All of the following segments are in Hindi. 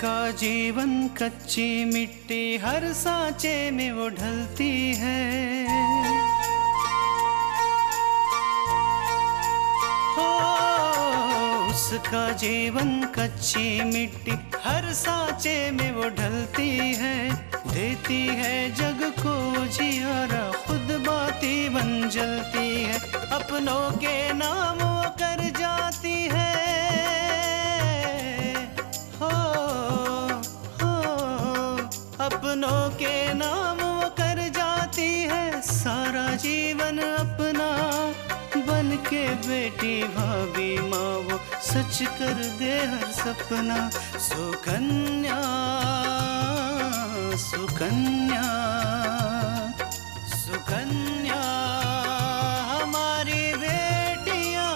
उसका जीवन कच्ची मिट्टी हर सांचे में वो ढलती है। हो उसका जीवन कच्ची मिट्टी हर सांचे में वो ढलती है। देती है जग को जियारा खुद बाती बन जलती है। अपनों के नाम वो कर जाती है। अपनों के नाम वो कर जाती है। सारा जीवन अपना बन के बेटी भाभी माँ वो सच कर दे हर सपना। सुकन्या सुकन्या सुकन्या हमारी बेटियाँ।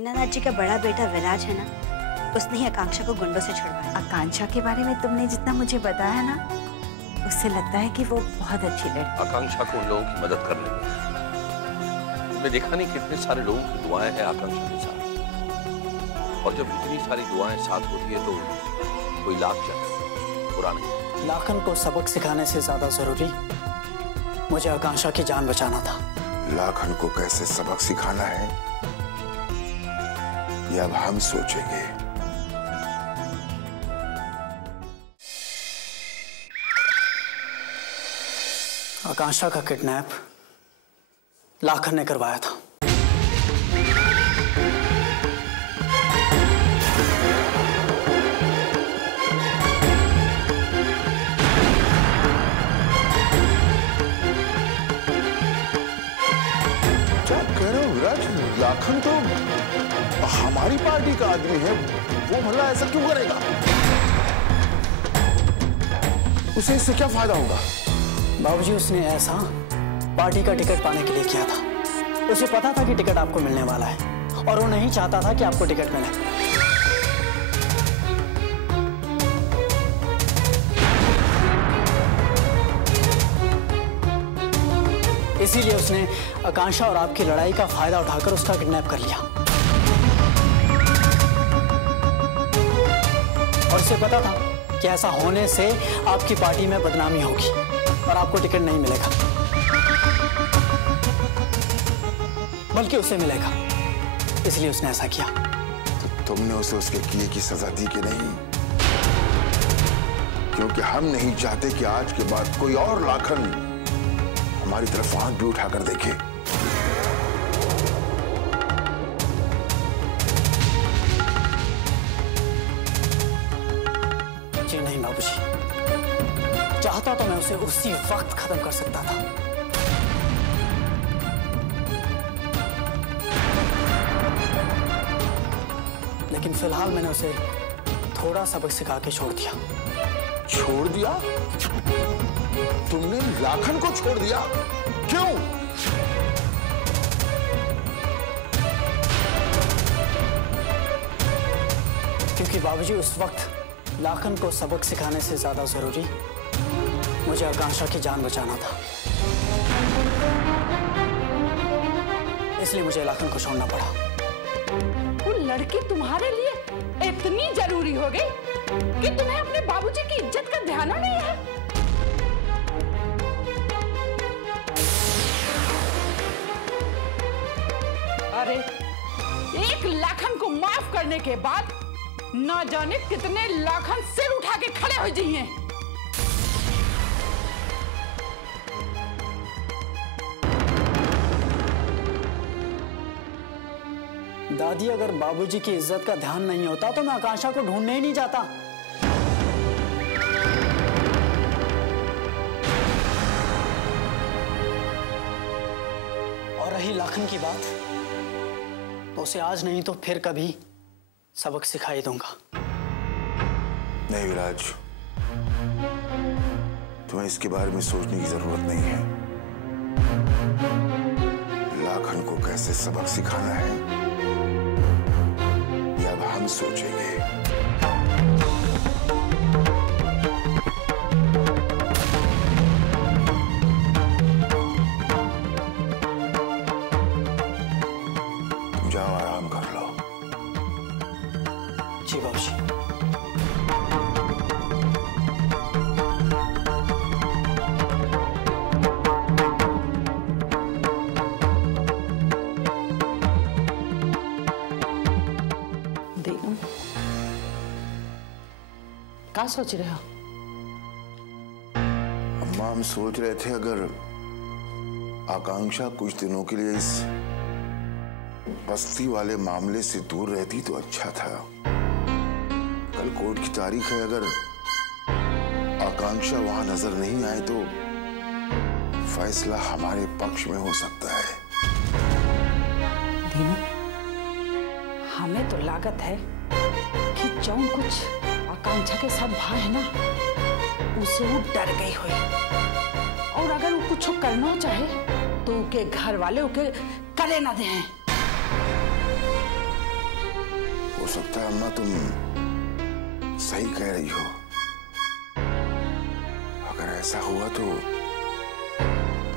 नाना जी का बड़ा बेटा विराज है ना, उसने ही आकांक्षा को गुंडों से छुड़वाया। आकांक्षा के बारे में तुमने जितना मुझे बताया ना, उससे लगता है कि वो बहुत अच्छी लड़की। आकांक्षा को उन लोगों की मदद करने में तुमने देखा नहीं कितने सारे लोगों की दुआएं हैं आकांक्षा के साथ। और जब इतनी सारी दुआएं साथ होती है तो कोई लाभ क्या बुरा नहीं। लाखन को सबक सिखाने से ज्यादा जरूरी मुझे आकांक्षा की जान बचाना था। लाखन को कैसे सबक सिखाना है ये अब हम सोचेंगे। आकांक्षा का किडनैप लाखन ने करवाया था। क्या कह रहे हो विराज? लाखन तो हमारी पार्टी का आदमी है, वो भला ऐसा क्यों करेगा? उसे इससे क्या फायदा होगा? बाबूजी, उसने ऐसा पार्टी का टिकट पाने के लिए किया था। उसे पता था कि टिकट आपको मिलने वाला है और वो नहीं चाहता था कि आपको टिकट मिले। इसीलिए उसने आकांक्षा और आपकी लड़ाई का फायदा उठाकर उसका किडनैप कर लिया। और उसे पता था कि ऐसा होने से आपकी पार्टी में बदनामी होगी और आपको टिकट नहीं मिलेगा, बल्कि उसे मिलेगा। इसलिए उसने ऐसा किया। तो तुमने उसे उसके किए की सजा दी कि नहीं? क्योंकि हम नहीं चाहते कि आज के बाद कोई और लाखन हमारी तरफ आंख भी उठाकर देखे। जी नहीं बाबूजी, चाहता तो मैं उसे उसी वक्त खत्म कर सकता था। लेकिन फिलहाल मैंने उसे थोड़ा सबक सिखा के छोड़ दिया। छोड़ दिया? तुमने लाखन को छोड़ दिया? क्यों? क्योंकि बाबूजी, उस वक्त लाखन को सबक सिखाने से ज्यादा जरूरी मुझे आकांक्षा की जान बचाना था। इसलिए मुझे लाखन को छोड़ना पड़ा। वो लड़की तुम्हारे लिए इतनी जरूरी हो गई कि तुम्हें अपने बाबूजी की इज्जत का ध्यान नहीं है। अरे, एक लाखन को माफ करने के बाद ना जाने कितने लाखन सिर उठा के खड़े हो जाइए। दादी, अगर बाबूजी की इज्जत का ध्यान नहीं होता तो मैं आकांक्षा को ढूंढने ही नहीं जाता। और रही लाखन की बात, तो उसे आज नहीं तो फिर कभी सबक सिखाई दूंगा। नहीं विराज, तुम्हें इसके बारे में सोचने की जरूरत नहीं है। लाखन को कैसे सबक सिखाना है ये अब हम सोचेंगे। तुम जाओ, आराम कर लो। क्या सोच रहे हो? अम्मा, हम सोच रहे थे अगर आकांक्षा कुछ दिनों के लिए इस बस्ती वाले मामले से दूर रहती तो अच्छा था। कल कोर्ट की तारीख है, अगर आकांक्षा वहां नजर नहीं आए तो फैसला हमारे पक्ष में हो सकता है। दीनू, हमें तो लागत है कि जो कुछ आकांक्षा के साथ भा है ना, उसे वो डर गई हुई, और अगर वो कुछ करना चाहे तो उनके घर वाले उके करे ना दे। हो सकता है अम्मा तुम सही कह रही हो। अगर ऐसा हुआ तो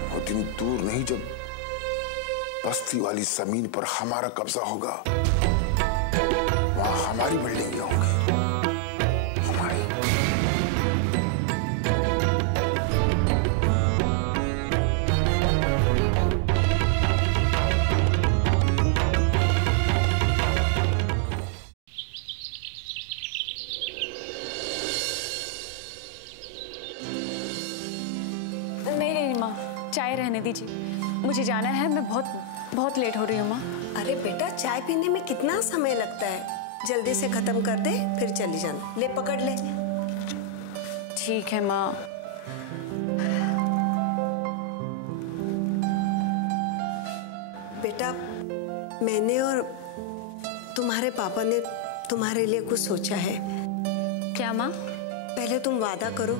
वो दिन दूर नहीं जब बस्ती वाली जमीन पर हमारा कब्जा होगा। वहां हमारी बिल्डिंगें होंगी, हमारी। नहीं माँ, चाय रहने दीजिए, मुझे जाना है। मैं बहुत लेट हो रही हूँ माँ। अरे बेटा, चाय पीने में कितना समय लगता है, जल्दी से खत्म कर दे फिर चली जाना। ले पकड़ ले। ठीक है माँ। बेटा, मैंने और तुम्हारे पापा ने तुम्हारे लिए कुछ सोचा है। क्या माँ? पहले तुम वादा करो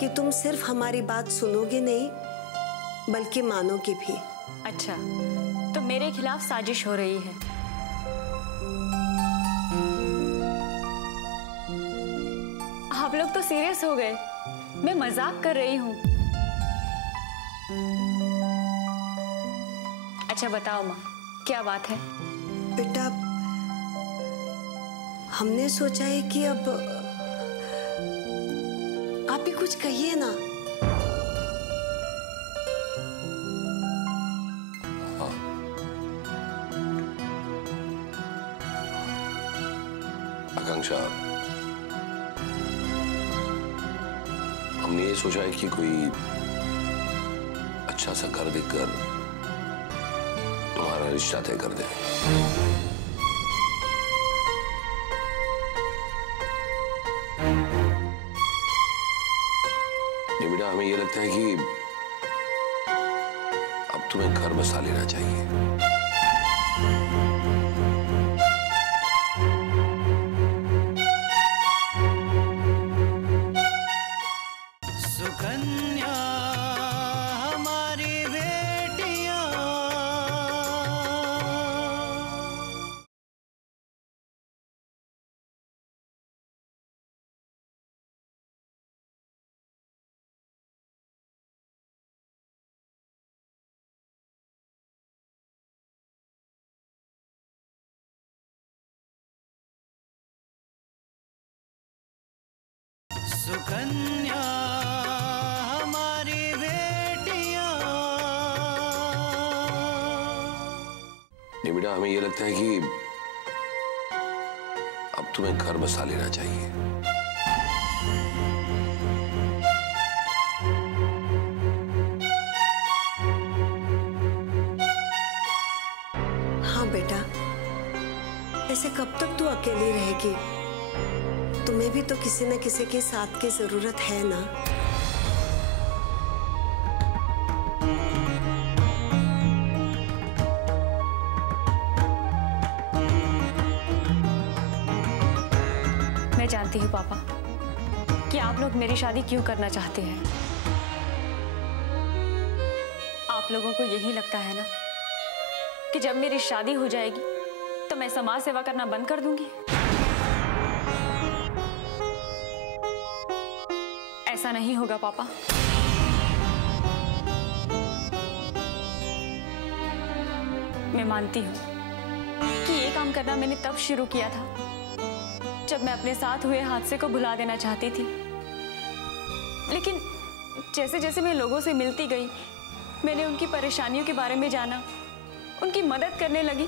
कि तुम सिर्फ हमारी बात सुनोगे नहीं बल्कि मानोगे भी। अच्छा, तो मेरे खिलाफ साजिश हो रही है। आप लोग तो सीरियस हो गए, मैं मजाक कर रही हूँ। अच्छा बताओ माँ, क्या बात है? बेटा, हमने सोचा है कि अब आप ही कुछ कहिए ना। आकांक्षा, हमने ये सोचा है कि कोई अच्छा सा घर देखकर तुम्हारा रिश्ता तय कर दे। बेटा, हमें ये लगता है कि अब तुम्हें घर बसा लेना चाहिए। सुकन्या हमारी बेटियां, सुकन्या हमारी बेटियां। नहीं बेटा, हमें ये लगता है कि अब तुम्हें घर बसा लेना चाहिए। हाँ बेटा, ऐसे कब तक तू अकेली रहेगी? तुम्हें भी तो किसी न किसी के साथ की जरूरत है ना। मैं जानती हूँ पापा कि आप लोग मेरी शादी क्यों करना चाहते हैं। आप लोगों को यही लगता है ना कि जब मेरी शादी हो जाएगी तो मैं समाज सेवा करना बंद कर दूंगी। ऐसा नहीं होगा पापा। मैं मानती हूँ कि ये काम करना मैंने तब शुरू किया था जब मैं अपने साथ हुए हादसे को भुला देना चाहती थी। लेकिन जैसे जैसे मैं लोगों से मिलती गई, मैंने उनकी परेशानियों के बारे में जाना, उनकी मदद करने लगी,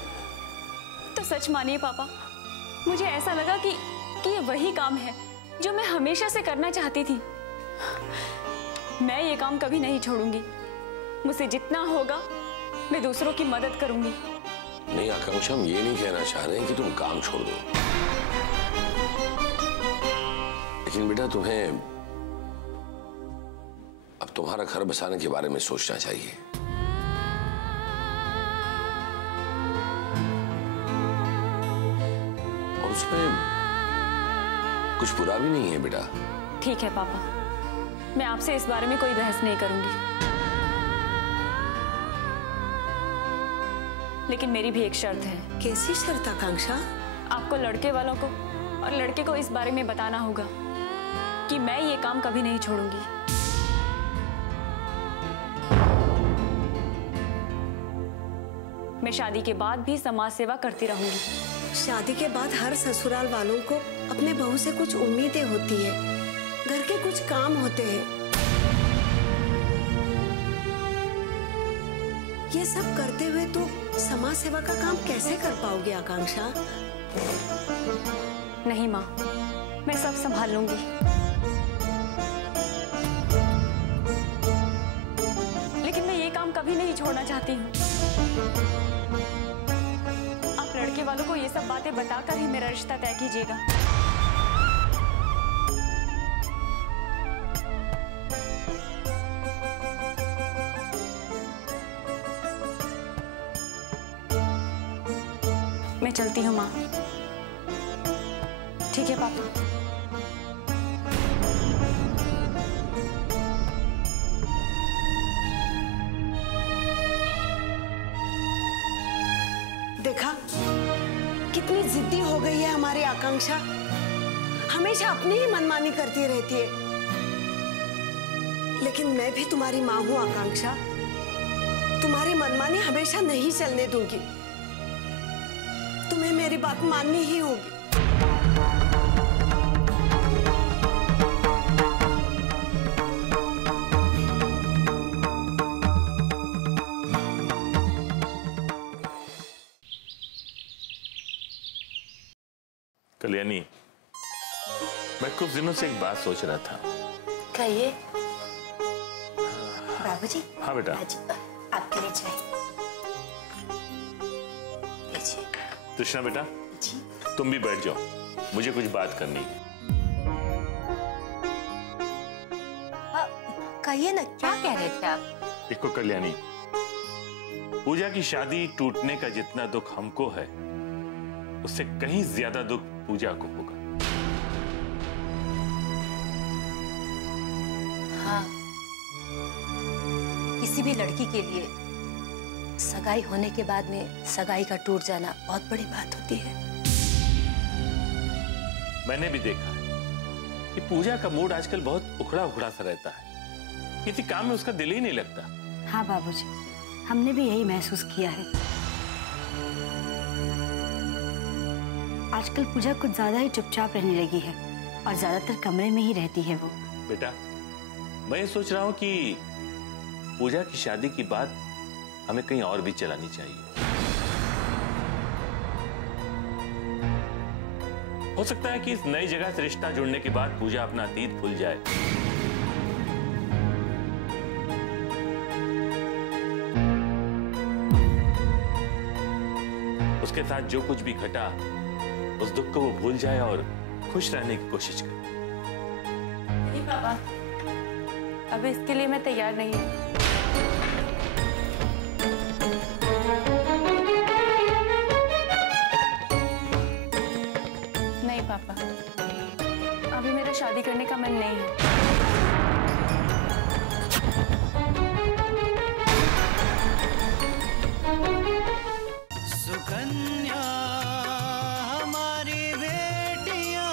तो सच मानिए पापा, मुझे ऐसा लगा कि ये वही काम है, जो मैं हमेशा से करना चाहती थी। मैं ये काम कभी नहीं छोड़ूंगी। मुझसे जितना होगा मैं दूसरों की मदद करूंगी। नहीं आकांक्षा, हम ये नहीं कहना चाह रहे हैं कि तुम काम छोड़ दो, लेकिन बेटा तुम्हें अब तुम्हारा घर बसाने के बारे में सोचना चाहिए। और उसमें कुछ बुरा भी नहीं है बेटा। ठीक है पापा, मैं आपसे इस बारे में कोई बहस नहीं करूंगी, लेकिन मेरी भी एक शर्त है। कैसी शर्त आकांक्षा? आपको लड़के वालों को और लड़के को इस बारे में बताना होगा कि मैं ये काम कभी नहीं छोड़ूंगी। मैं शादी के बाद भी समाज सेवा करती रहूंगी। शादी के बाद हर ससुराल वालों को अपने बहू से कुछ उम्मीदें होती है, घर के कुछ काम होते हैं। ये सब करते हुए तो समाज सेवा का काम कैसे कर पाओगे आकांक्षा? नहीं माँ, मैं सब संभाल लूंगी। लेकिन मैं ये काम कभी नहीं छोड़ना चाहती हूँ। आप लड़के वालों को ये सब बातें बताकर ही मेरा रिश्ता तय कीजिएगा। मैं चलती हूँ माँ। ठीक है पापा। देखा कितनी जिद्दी हो गई है हमारी आकांक्षा। हमेशा अपनी ही मनमानी करती रहती है। लेकिन मैं भी तुम्हारी माँ हूं आकांक्षा। तुम्हारी मनमानी हमेशा नहीं चलने दूंगी। तुम्हें मेरी बात माननी ही होगी। कल्याणी, मैं कुछ दिनों से एक बात सोच रहा था। कहिए बाबूजी। हाँ बेटा। आपके लिए चाय लीजिए। कृष्णा बेटा जी। तुम भी बैठ जाओ, मुझे कुछ बात करनी है। कहिए ना, क्या कह रहे थे आप? देखो कल्याणी, पूजा की शादी टूटने का जितना दुख हमको है, उससे कहीं ज्यादा दुख पूजा को होगा। हाँ, किसी भी लड़की के लिए सगाई होने के बाद में सगाई का टूट जाना बहुत बड़ी बात होती है। मैंने भी देखा है कि पूजा का मूड आजकल बहुत उखड़ा उखड़ा सा रहता है। किसी काम में उसका दिल ही नहीं लगता। हाँ बाबूजी, हमने भी यही महसूस किया है। आजकल पूजा कुछ ज्यादा ही चुपचाप रहने लगी है और ज्यादातर कमरे में ही रहती है वो। बेटा, मैं ये सोच रहा हूँ कि पूजा की शादी की बात हमें कहीं और भी चलानी चाहिए। हो सकता है कि इस नई जगह से रिश्ता जुड़ने के बाद पूजा अपना अतीत भूल जाए। उसके साथ जो कुछ भी घटा, उस दुख को वो भूल जाए और खुश रहने की कोशिश करे। नहीं पापा, अब इसके लिए मैं तैयार नहीं हूँ। नहीं पापा, अभी मेरा शादी करने का मन नहीं है। सुकन्या हमारी बेटियां,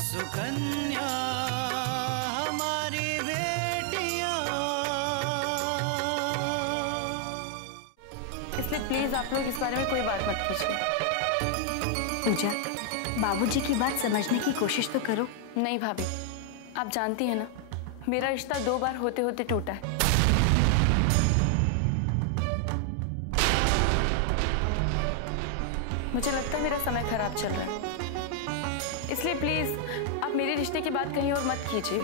सुकन्या हमारी बेटियां। इसलिए प्लीज आप लोग इस बारे में कोई बात मत कीजिए। पूजा, बाबूजी की बात समझने की कोशिश तो करो। नहीं भाभी, आप जानती हैं ना, मेरा रिश्ता 2 बार होते होते टूटा है। मुझे लगता है मेरा समय खराब चल रहा है, इसलिए प्लीज आप मेरे रिश्ते की बात कहीं और मत कीजिए।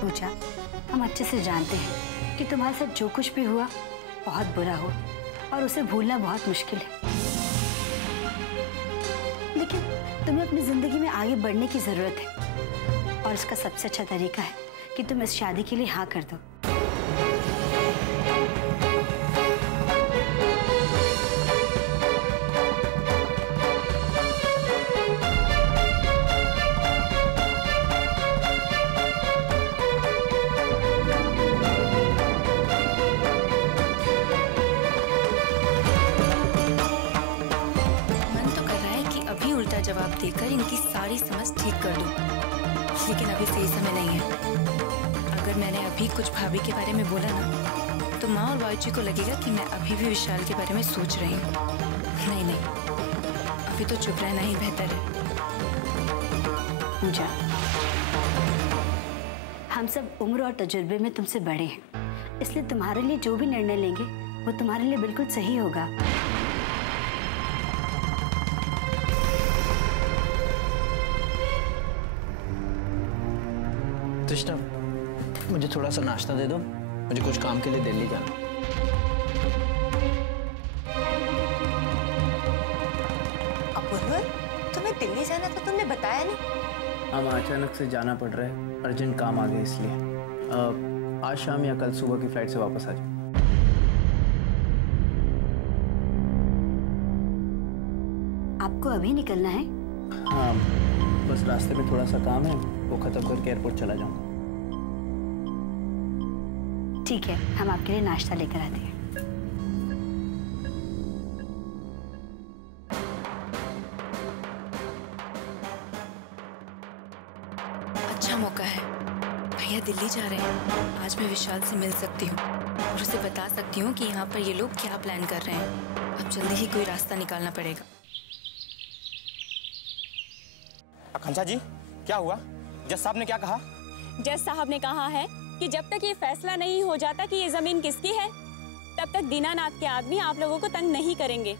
पूजा, हम अच्छे से जानते हैं कि तुम्हारे साथ जो कुछ भी हुआ बहुत बुरा हो और उसे भूलना बहुत मुश्किल है, लेकिन तुम्हें अपनी जिंदगी में आगे बढ़ने की जरूरत है और इसका सबसे अच्छा तरीका है कि तुम इस शादी के लिए हाँ कर दो। जवाब देकर इनकी सारी समझ ठीक कर दूं, लेकिन अभी सही समय नहीं है। अगर मैंने अभी कुछ भाभी के बारे में बोला ना, तो माँ और बाबूजी को लगेगा कि मैं अभी भी विशाल के बारे में सोच रही हूँ। नहीं नहीं, अभी तो चुप रहना ही बेहतर है। पूजा, हम सब उम्र और तजुर्बे में तुमसे बड़े हैं, इसलिए तुम्हारे लिए जो भी निर्णय लेंगे वो तुम्हारे लिए बिल्कुल सही होगा। तृष्णा, मुझे थोड़ा सा नाश्ता दे दो, मुझे कुछ काम के लिए दिल्ली जाना। अपूर्व, तुम्हें दिल्ली जाना था, तुमने बताया नहीं। हम अचानक से जाना पड़ रहा है, अर्जेंट काम आ गया इसलिए। आज शाम या कल सुबह की फ्लाइट से वापस आ जाओ। आपको अभी निकलना है? हाँ, बस रास्ते में थोड़ा सा काम है, वो खत्म करके एयरपोर्ट चला जाऊंगा। ठीक है, हम आपके लिए नाश्ता लेकर आते हैं। अच्छा मौका है, भैया दिल्ली जा रहे हैं। आज मैं विशाल से मिल सकती हूँ और उसे बता सकती हूँ कि यहाँ पर ये लोग क्या प्लान कर रहे हैं। अब जल्दी ही कोई रास्ता निकालना पड़ेगा। आकांक्षा जी, क्या हुआ? जज साहब ने क्या कहा? जज साहब ने कहा है कि जब तक ये फैसला नहीं हो जाता कि ये जमीन किसकी है, तब तक दीनानाथ के आदमी आप लोगों को तंग नहीं करेंगे।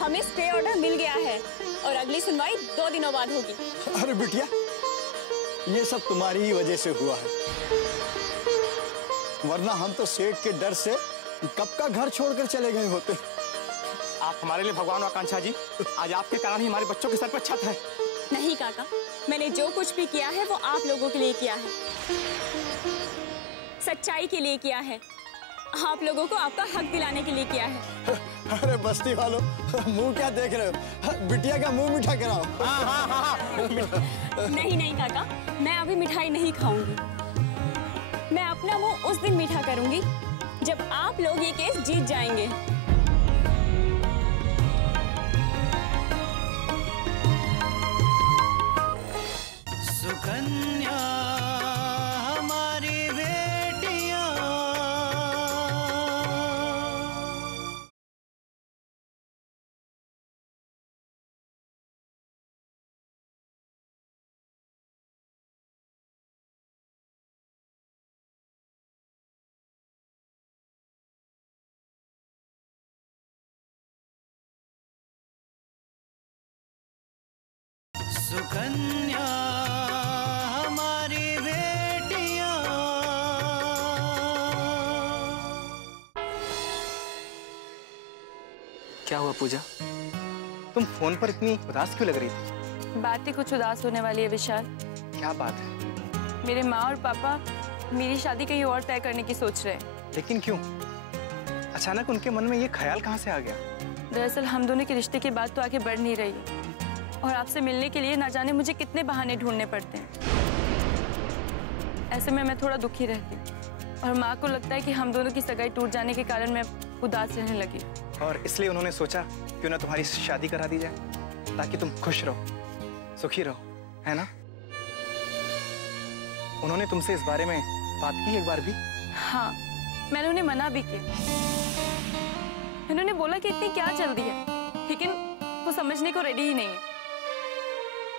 हमें स्टे ऑर्डर मिल गया है और अगली सुनवाई 2 दिनों बाद होगी। अरे बिटिया, ये सब तुम्हारी ही वजह से हुआ है, वरना हम तो सेठ के डर से कब का घर छोड़कर चले गए होते। आप हमारे लिए भगवान हो आकांक्षा जी, आज आपके कारण ही हमारे बच्चों के सर पर छत है। नहीं काका, मैंने जो कुछ भी किया है वो आप लोगों के लिए किया है, सच्चाई के लिए किया है, आप लोगों को आपका हक दिलाने के लिए किया है। अरे बस्ती वालों, मुंह क्या देख रहे हो? बिटिया का मुंह मीठा कराओ। नहीं नहीं काका, मैं अभी मिठाई नहीं खाऊंगी। मैं अपना मुंह उस दिन मीठा करूंगी जब आप लोग ये केस जीत जाएंगे। सुकन्या हमारी बेटियां, सुकन्या हमारी बेटियां। क्या हुआ पूजा, तुम फोन पर इतनी उदास क्यों लग रही थी? बात ही कुछ उदास होने वाली है विशाल। क्या बात है? मेरे माँ और पापा मेरी शादी कहीं और तय करने की सोच रहे हैं। लेकिन क्यों? अचानक उनके मन में ये ख्याल कहाँ से आ गया? दरअसल हम दोनों के रिश्ते की बात तो आगे बढ़ नहीं रही और आपसे मिलने के लिए ना जाने मुझे कितने बहाने ढूंढने पड़ते हैं। ऐसे में मैं थोड़ा दुखी रहती हूँ और माँ को लगता है कि हम दोनों की सगाई टूट जाने के कारण मैं उदास रहने लगी। और इसलिए उन्होंने सोचा क्यों ना तुम्हारी शादी करा दी जाए, ताकि तुम खुश रहो, सुखी रहो, है ना? उन्होंने तुमसे इस बारे में बात की एक बार भी? हाँ, मैंने उन्हें मना भी किया। उन्होंने बोला कि इतनी क्या जल्दी है, लेकिन वो समझने को रेडी ही नहीं है।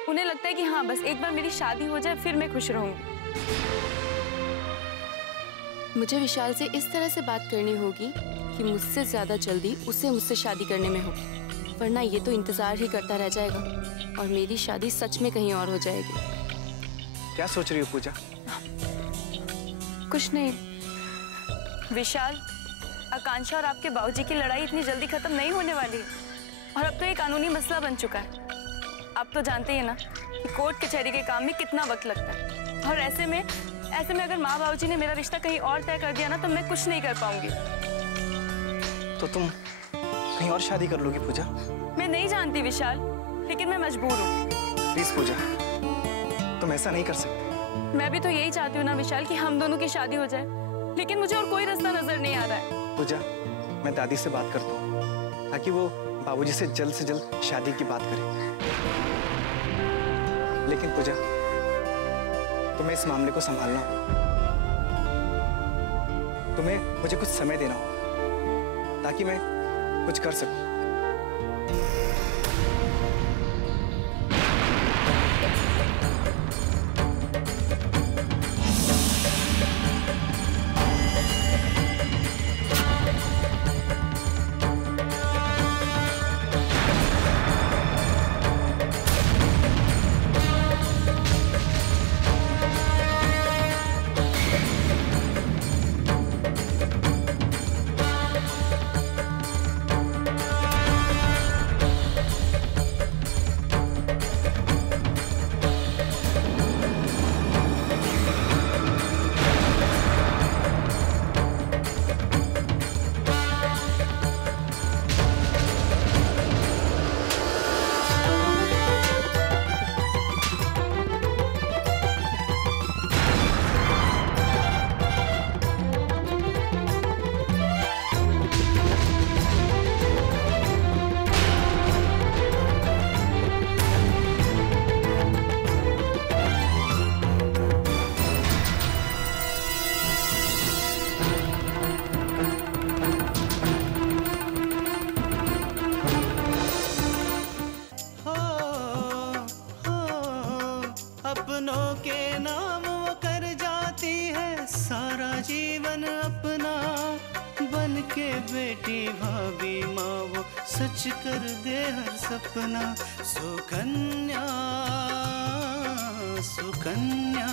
उन्हें लगता है कि हाँ, बस एक बार मेरी शादी हो जाए फिर मैं खुश रहूंगी। मुझे विशाल से इस तरह से बात करनी होगी कि मुझसे ज्यादा जल्दी उसे मुझसे शादी करने में हो, वरना ये तो इंतजार ही करता रह जाएगा और मेरी शादी सच में कहीं और हो जाएगी। क्या सोच रही हो पूजा? कुछ नहीं विशाल, आकांक्षा और आपके बाबूजी की लड़ाई इतनी जल्दी खत्म नहीं होने वाली है और अब तो ये कानूनी मसला बन चुका है। आप तो जानते ही हैं ना कि कोर्ट कचहरी के काम में कितना वक्त लगता है, और ऐसे में अगर माँ बाबूजी ने मेरा रिश्ता कहीं और तय कर दिया ना तो मैं कुछ नहीं कर पाऊंगी। तो तुम कहीं और शादी कर लोगी पूजा? मैं नहीं जानती विशाल, लेकिन मैं मजबूर हूँ। प्लीज पूजा, तुम ऐसा नहीं कर सकते। मैं भी तो यही चाहती हूँ ना विशाल कि हम दोनों की शादी हो जाए, लेकिन मुझे और कोई रास्ता नजर नहीं आ रहा है। पूजा, मैं दादी से बात करता हूँ ताकि वो बाबूजी से जल्द शादी की बात करें। लेकिन पूजा, तुम्हें इस मामले को संभालना हो, तुम्हें मुझे कुछ समय देना हो ताकि मैं कुछ कर सकूं। अपनों के नाम वो कर जाती है सारा जीवन अपना, बन के बेटी भाभी माँ वो सच कर दे हर सपना। सुकन्या सुकन्या